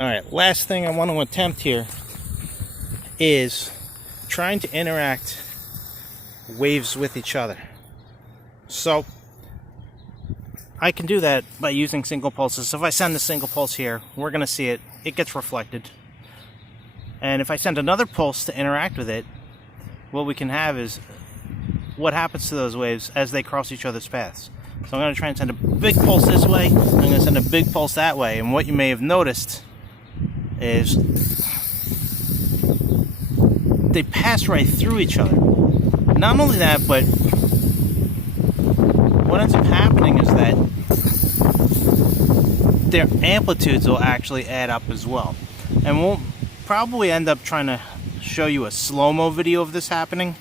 Alright, last thing I want to attempt here is trying to interact waves with each other. So I can do that by using single pulses. So if I send a single pulse here, we're going to see it. It gets reflected. And if I send another pulse to interact with it, what we can have is what happens to those waves as they cross each other's paths. So I'm going to try and send a big pulse this way. I'm going to send a big pulse that way. And what you may have noticed is they pass right through each other. Not only that, but what ends up happening is that their amplitudes will actually add up as well. And we'll probably end up trying to show you a slow-mo video of this happening.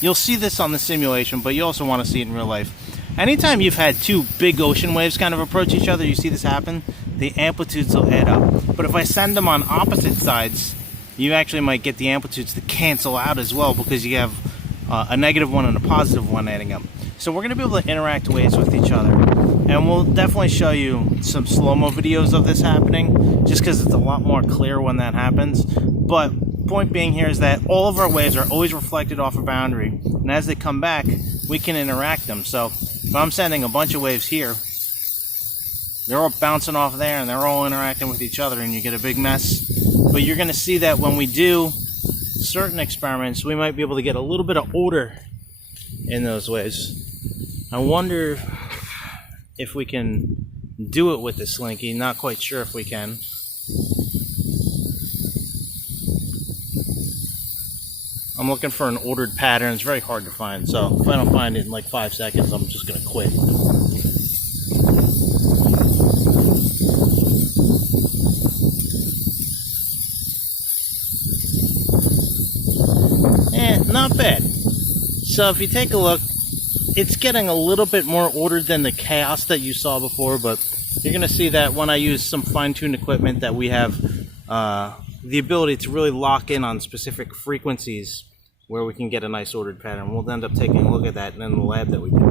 You'll see this on the simulation, but you also want to see it in real life. Anytime you've had two big ocean waves kind of approach each other, you see this happen, the amplitudes will add up. But if I send them on opposite sides, you actually might get the amplitudes to cancel out as well, because you have a negative one and a positive one adding up. So we're going to be able to interact waves with each other. And we'll definitely show you some slow-mo videos of this happening, just because it's a lot more clear when that happens. But point being here is that all of our waves are always reflected off a boundary. And as they come back, we can interact them. So if I'm sending a bunch of waves here, they're all bouncing off there and they're all interacting with each other, and you get a big mess. But you're going to see that when we do certain experiments, we might be able to get a little bit of order in those waves. I wonder if we can do it with the Slinky. Not quite sure if we can. I'm looking for an ordered pattern. It's very hard to find, so if I don't find it in like 5 seconds, I'm just going to quit. Not bad. So if you take a look, it's getting a little bit more ordered than the chaos that you saw before, but you're going to see that when I use some fine-tuned equipment that we have the ability to really lock in on specific frequencies where we can get a nice ordered pattern. We'll end up taking a look at that in the lab that we do.